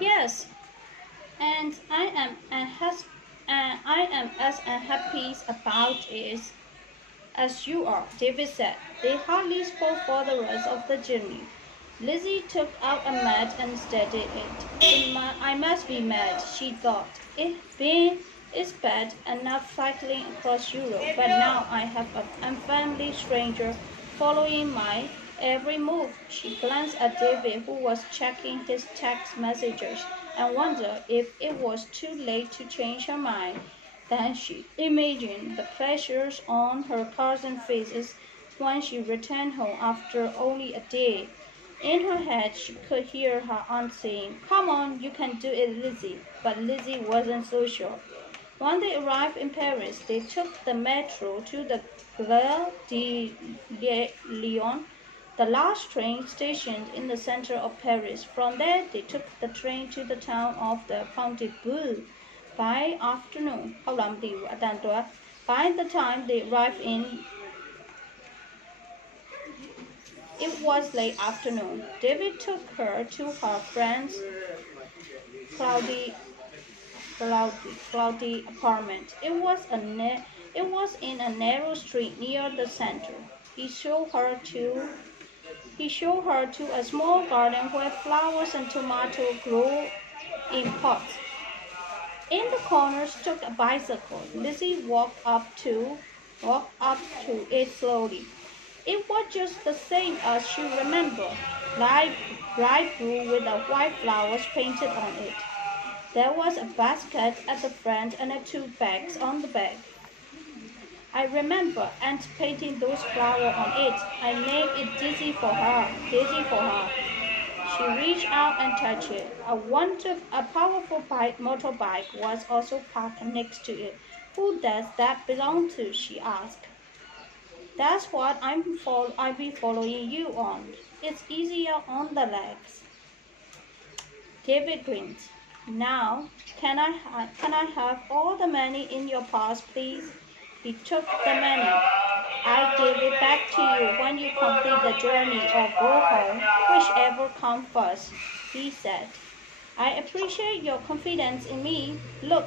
Yes, and I am as unhappy about it as you are, David said. They hardly spoke for the rest of the journey. Lizzie took out a mat and studied it. I must be mad, she thought. It's bad enough cycling across Europe, but now I have an unfriendly stranger following my every move. She glanced at David, who was checking his text messages, and wondered if it was too late to change her mind. Then she imagined the pleasures on her cousin's faces when she returned home after only a day. In her head, she could hear her aunt saying, "Come on, you can do it, Lizzie." But Lizzie wasn't so sure. When they arrived in Paris, they took the metro to the Gare de Lyon, the last train stationed in the center of Paris. From there, they took the train to the town of the Fontainebleau. By afternoon, by the time they arrived in, it was late afternoon. David took her to her friend's cloudy, cloudy apartment. It was in a narrow street near the center. He showed her to he showed her to a small garden where flowers and tomatoes grew in pots. In the corner stood a bicycle. Lizzie walked up to it slowly. It was just the same as she remembered, bright blue with the white flowers painted on it. There was a basket at the front and two bags on the back. I remember Aunt painting those flowers on it. I named it Dizzy for her. Dizzy for her. She reached out and touched it. A powerful motorbike was also parked next to it. Who does that belong to? She asked. That's what I'll be following you on. It's easier on the legs. David grinned. Now, can I have all the money in your purse, please? He took the money. I give it back to you when you complete the journey or go home, whichever comes first, he said. I appreciate your confidence in me. Look,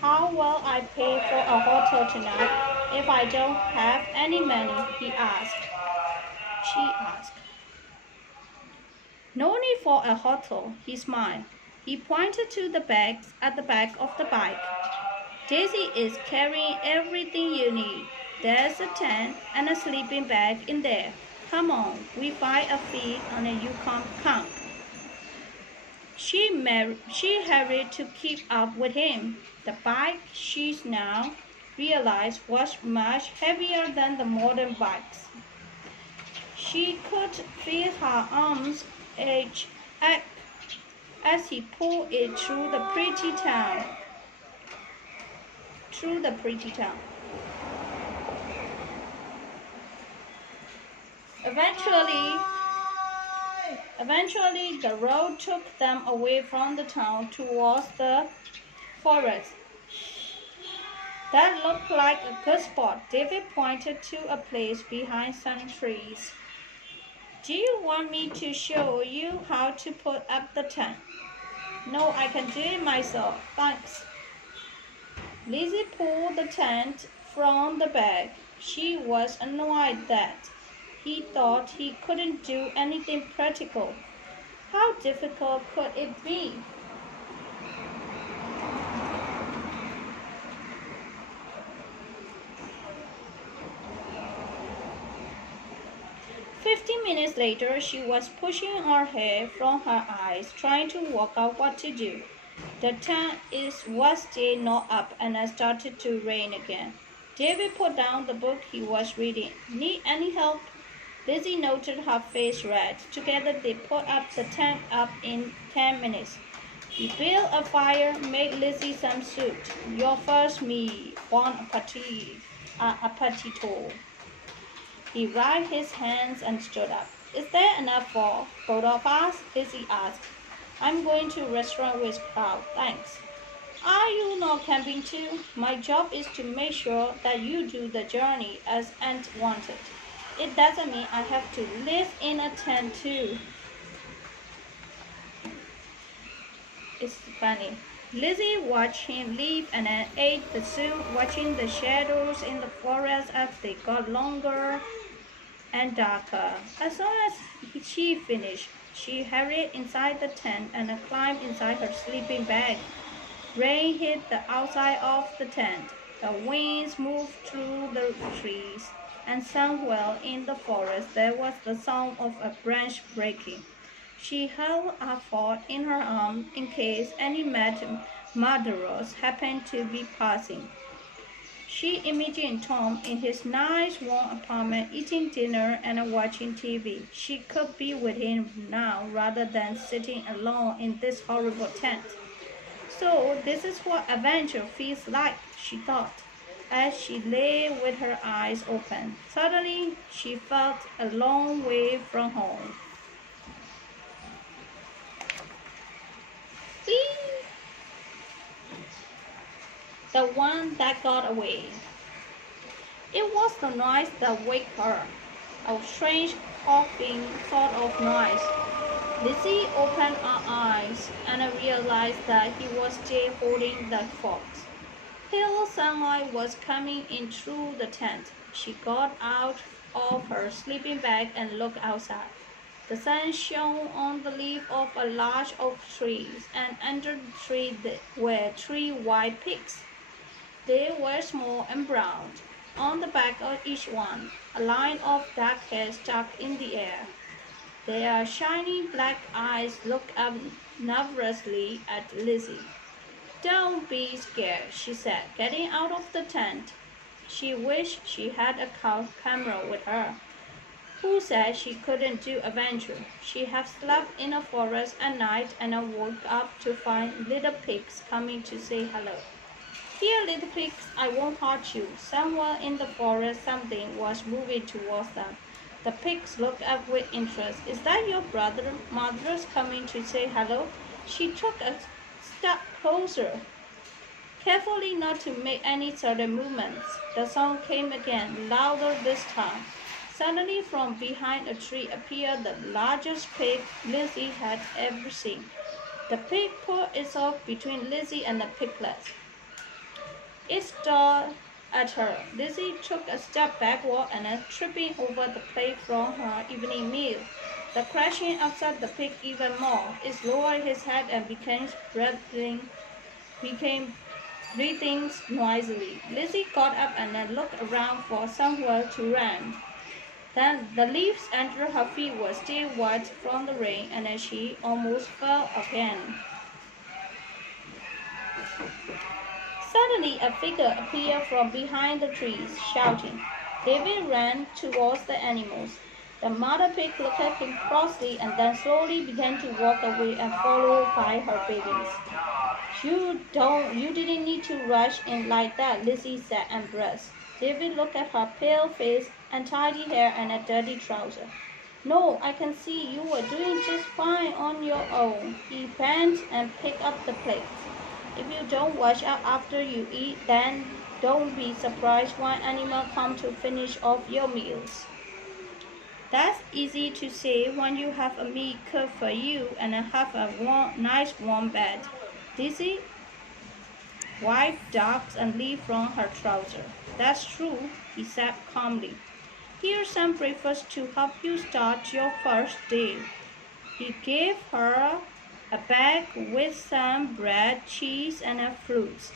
how will I pay for a hotel tonight if I don't have any money? He asked. She asked. No need for a hotel, he smiled. He pointed to the bags at the back of the bike. Daisy is carrying everything you need. There's a tent and a sleeping bag in there. Come on, we buy a feed and you come. She hurried to keep up with him. The bike she's now realized was much heavier than the modern bikes. She could feel her arms ache as he pulled it through the pretty town. Through the pretty town. Eventually, the road took them away from the town towards the forest. That looked like a good spot. David pointed to a place behind some trees. Do you want me to show you how to put up the tent? No, I can do it myself, thanks. Lizzie pulled the tent from the bag. She was annoyed that he thought he couldn't do anything practical. How difficult could it be? 15 minutes later, she was pushing her hair from her eyes, trying to work out what to do. The tent was still not up and it started to rain again. David put down the book he was reading. Need any help? Lizzie noted her face red. Together they put up the tent up in 10 minutes. He built a fire, made Lizzie some soup. Your first me, bon appetit, appetito. He rubbed his hands and stood up. Is there enough for both of us? Lizzie asked. I'm going to a restaurant with crowd, thanks. Are you not camping too? My job is to make sure that you do the journey as Aunt wanted. It doesn't mean I have to live in a tent too. It's funny. Lizzie watched him leave and then ate the soup, watching the shadows in the forest as they got longer and darker. As soon as she finished, she hurried inside the tent and climbed inside her sleeping bag. Rain hit the outside of the tent. The winds moved through the trees, and somewhere in the forest there was the sound of a branch breaking. She held a fort in her arm in case any murderers happened to be passing. She imagined Tom in his nice warm apartment eating dinner and watching TV. She could be with him now rather than sitting alone in this horrible tent. So this is what adventure feels like, she thought, as she lay with her eyes open. Suddenly, she felt a long way from home. Whee! The one that got away. It was the noise that waked her, a strange coughing sort of noise. Lizzie opened her eyes and realized that he was still holding the fox. Pale sunlight was coming in through the tent. She got out of her sleeping bag and looked outside. The sun shone on the leaf of a large oak tree, and under the tree were three white pigs. They were small and brown. On the back of each one, a line of dark hair stuck in the air. Their shiny black eyes looked up nervously at Lizzie. "Don't be scared," she said, getting out of the tent. She wished she had a camera with her. Who said she couldn't do adventure? She had slept in a forest at night and woke up to find little pigs coming to say hello. "Here, little pigs, I won't hurt you." Somewhere in the forest something was moving towards them. The pigs looked up with interest. "Is that your brother, mother's coming to say hello?" She took a step closer, carefully not to make any sudden movements. The sound came again, louder this time. Suddenly from behind a tree appeared the largest pig Lizzie had ever seen. The pig put itself between Lizzie and the piglets. It stared at her. Lizzie took a step backward and tripping over the plate from her evening meal. The crashing upset the pig even more. It lowered his head and began breathing noisily. Lizzie got up and looked around for somewhere to run. Then the leaves under her feet were still wet from the rain, and she almost fell again. Suddenly a figure appeared from behind the trees, shouting. David ran towards the animals. The mother pig looked at him crossly and then slowly began to walk away and followed by her babies. You didn't need to rush in like that," Lizzie said embarrassed. David looked at her pale face, untidy hair, and a dirty trouser. "No, I can see you were doing just fine on your own." He bent and picked up the plates. "If you don't wash up after you eat, then don't be surprised when animals come to finish off your meals." That's easy to say when you have a meal cooked for you and have a nice warm bed. Lizzie wiped dust and leaves from her trouser. "That's true," he said calmly. "Here's some breakfast to help you start your first day." He gave her a bag with some bread, cheese, and fruits.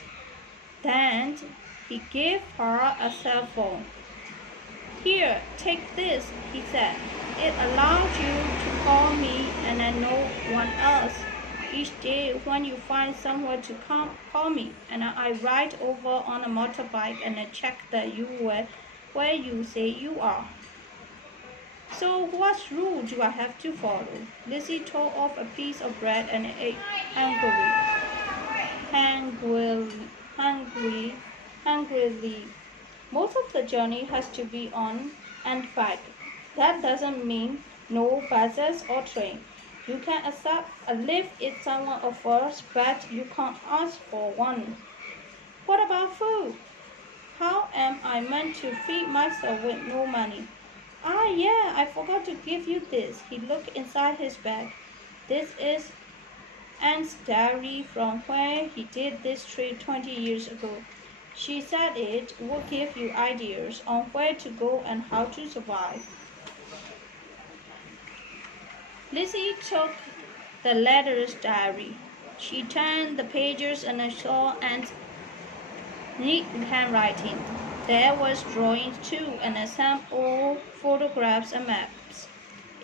Then he gave her a cell phone. "Here, take this," he said. "It allows you to call me and no one else each day when you find somewhere to call me, and I ride over on a motorbike and check that you are where you say you are." "So what rule do I have to follow?" Lizzie tore off a piece of bread and ate hungrily. "Most of the journey has to be on and back. That doesn't mean no buses or train. You can accept a lift if someone offers, but you can't ask for one." "What about food? How am I meant to feed myself with no money?" "Ah, yeah, I forgot to give you this." He looked inside his bag. "This is Aunt's diary from when he did this trip 20 years ago. She said it would give you ideas on where to go and how to survive. Lizzie took the letter's diary. She turned the pages and saw Aunt's neat handwriting. There was drawings too, and some old photographs and maps.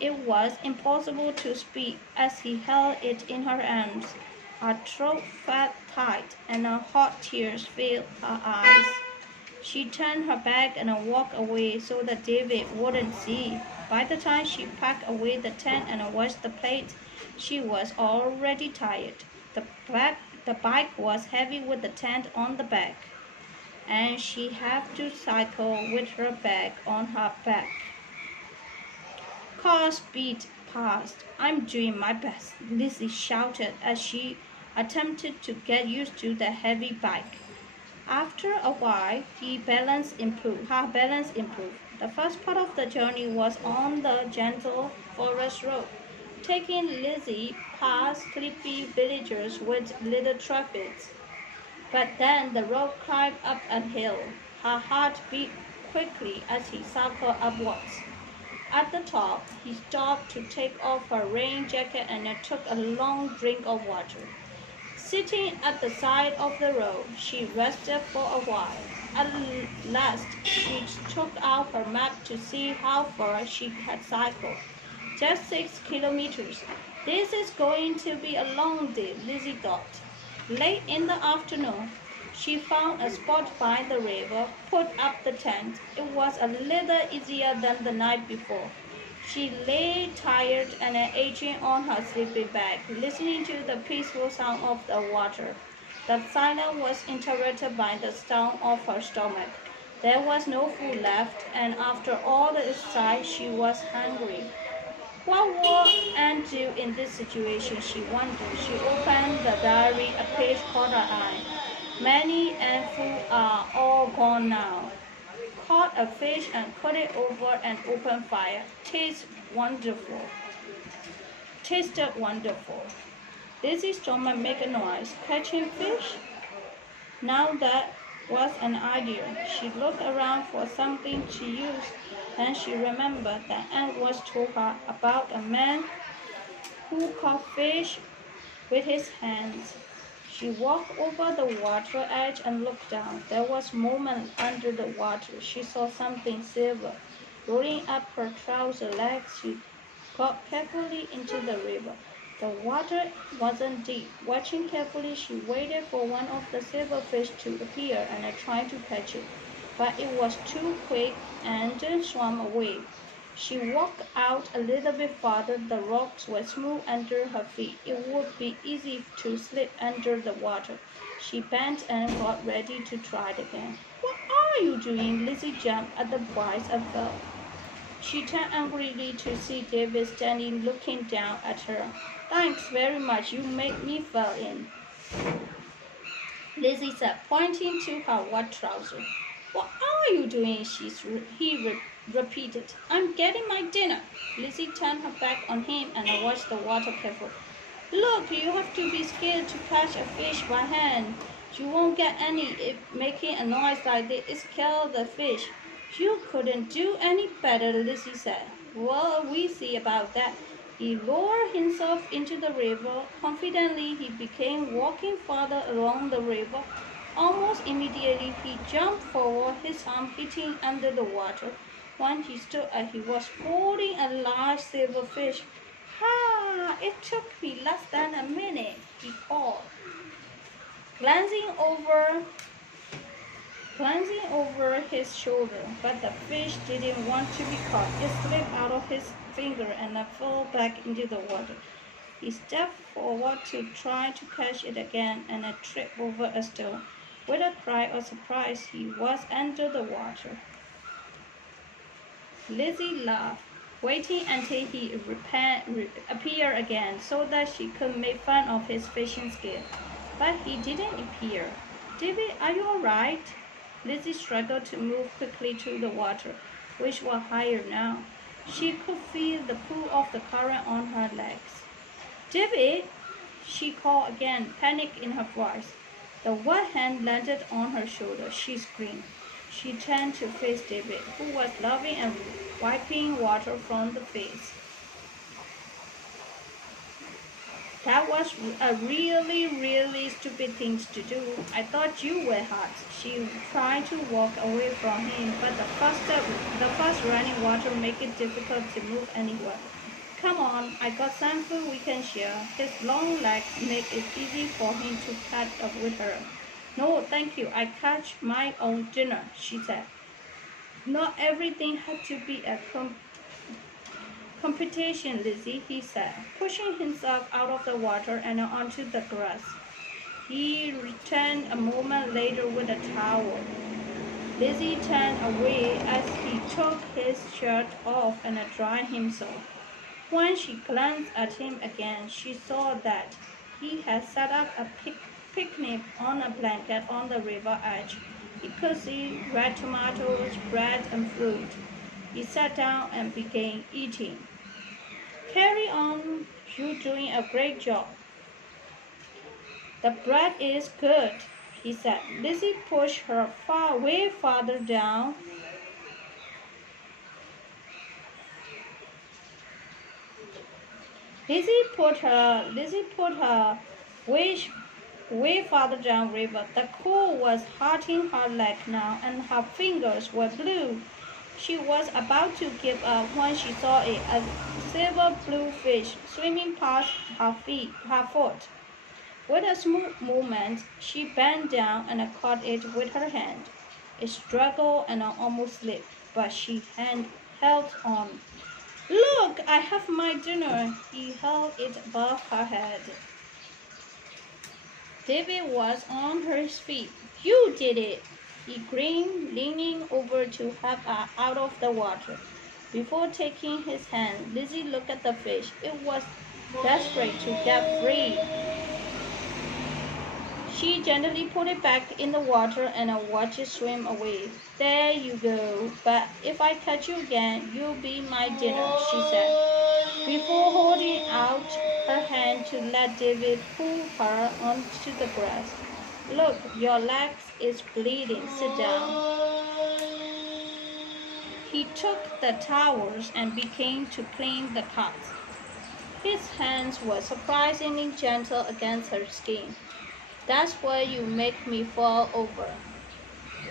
It was impossible to speak as he held it in her arms. Her throat felt tight, and hot tears filled her eyes. She turned her back and walked away so that David wouldn't see. By the time she packed away the tent and washed the plates, she was already tired. The bike was heavy with the tent on the back, and she had to cycle with her bag on her back. Cars speed past. I'm doing my best, Lizzie shouted as she attempted to get used to the heavy bike. After a while, her balance improved. The first part of the journey was on the gentle forest road, taking Lizzie past sleepy villagers with little traffic. But then the road climbed up a hill. Her heart beat quickly as he cycled upwards. At the top, he stopped to take off her rain jacket and took a long drink of water. Sitting at the side of the road, she rested for a while. At last, she took out her map to see how far she had cycled. Just 6 kilometers. This is going to be a long day, Lizzie thought. Late in the afternoon, she found a spot by the river, put up the tent. It was a little easier than the night before. She lay tired and aging on her sleeping bag, listening to the peaceful sound of the water. The silence was interrupted by the sound of her stomach. There was no food left, and after all the exercise, she was hungry. What would Anne do in this situation, she wondered. She opened the diary, a page caught her eye. Many and food are all gone now. Caught a fish and put it over an open fire. Tasted wonderful. Lizzie's stomach made a noise. Catching fish? Now that was an idea. She looked around for something to use, and she remembered that Aunt was told her about a man who caught fish with his hands. She walked over the water edge and looked down. There was movement under the water. She saw something silver. Rolling up her trouser legs, she got carefully into the river. The water wasn't deep. Watching carefully, she waited for one of the silverfish to appear and tried to catch it. But it was too quick and swam away. She walked out a little bit farther. The rocks were smooth under her feet. It would be easy to slip under the water. She bent and got ready to try it again. What are you doing? Lizzie jumped at the voice and fell. She turned angrily to see David standing looking down at her. Thanks very much. You made me fall in, Lizzie said, pointing to her wet trousers. What are you doing? He repeated. I'm getting my dinner. Lizzie turned her back on him and watched the water carefully. Look, you have to be scared to catch a fish by hand. You won't get any if making a noise like this is kill the fish. You couldn't do any better, Lizzie said. Well, we'll see about that. He lowered himself into the river. Confidently, he began walking farther along the river. Almost immediately, he jumped forward, his arm hitting under the water. When he stood up, he was holding a large silverfish. Ha! It took me less than a minute, he called. Glancing over his shoulder, but the fish didn't want to be caught. It slipped out of his finger and fell back into the water. He stepped forward to try to catch it again and tripped over a stone. With a cry of surprise, he was under the water. Lizzie laughed, waiting until he appeared again so that she could make fun of his fishing skill. But he didn't appear. David, are you all right? Lizzie struggled to move quickly to the water, which was higher now. She could feel the pull of the current on her legs. David, she called again, panic in her voice. The wet hand landed on her shoulder. She screamed. She turned to face David, who was laughing and wiping water from the face. That was a really stupid thing to do. I thought you were hot. She tried to walk away from him, but the fast running water made it difficult to move anywhere. Come on, I got some food we can share. His long legs made it easy for him to catch up with her. No, thank you. I catch my own dinner, she said. Not everything had to be a competition, Lizzie, he said, pushing himself out of the water and onto the grass. He returned a moment later with a towel. Lizzie turned away as he took his shirt off and dried himself. When she glanced at him again, she saw that he had set up a picnic on a blanket on the river edge. He could see red tomatoes, bread, and fruit. He sat down and began eating. Carry on, you're doing a great job. The bread is good, he said. Lizzie pushed her way farther down. Lizzie put her way farther down river. The cool was hurting her leg now, and her fingers were blue. She was about to give up when she saw a silver blue fish swimming past her foot. With a smooth movement, she bent down and caught it with her hand. It struggled and almost slipped, but she held on. Look, I have my dinner. He held it above her head. David was on his feet. You did it, he grinned, leaning over to help her out of the water. Before taking his hand, Lizzie looked at the fish. It was desperate to get free. She gently put it back in the water and watched it swim away. There you go. But if I catch you again, you'll be my dinner, she said, before holding out her hand to let David pull her onto the grass. Look, your leg is bleeding. Sit down. He took the towels and began to clean the cuts. His hands were surprisingly gentle against her skin. That's where you make me fall over.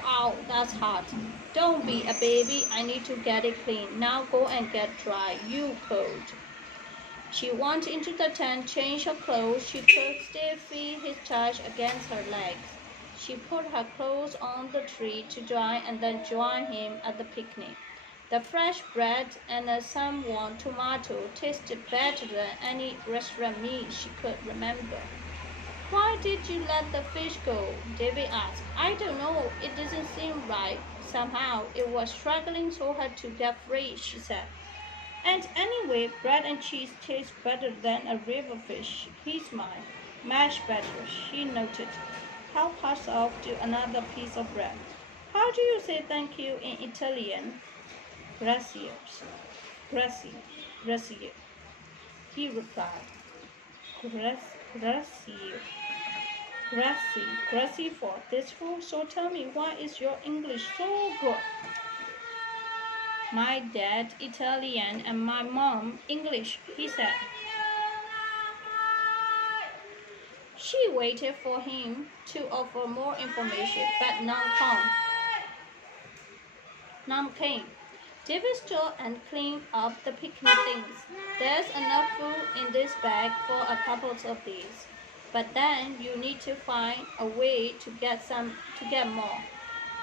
Wow, that's hot. Don't be a baby. I need to get it clean. Now go and get dry. You cold. She went into the tent, changed her clothes. She could still feel his touch against her legs. She put her clothes on the tree to dry and then joined him at the picnic. The fresh bread and some warm tomato tasted better than any restaurant meal she could remember. Why did you let the fish go? David asked. I don't know. It doesn't seem right. Somehow it was struggling so hard to get free, she said. And anyway, bread and cheese taste better than a river fish. He smiled. Much better, she noted. Help herself to another piece of bread. How do you say thank you in Italian? Grazie. Grazie. Grazie. He replied. Grazie. Grazie for this food. So tell me, why is your English so good? My dad Italian and my mom English, he said. She waited for him to offer more information, but none came. David stood and cleaned up the picnic things. There's enough food in this bag for a couple of days. But then you need to find a way to get more.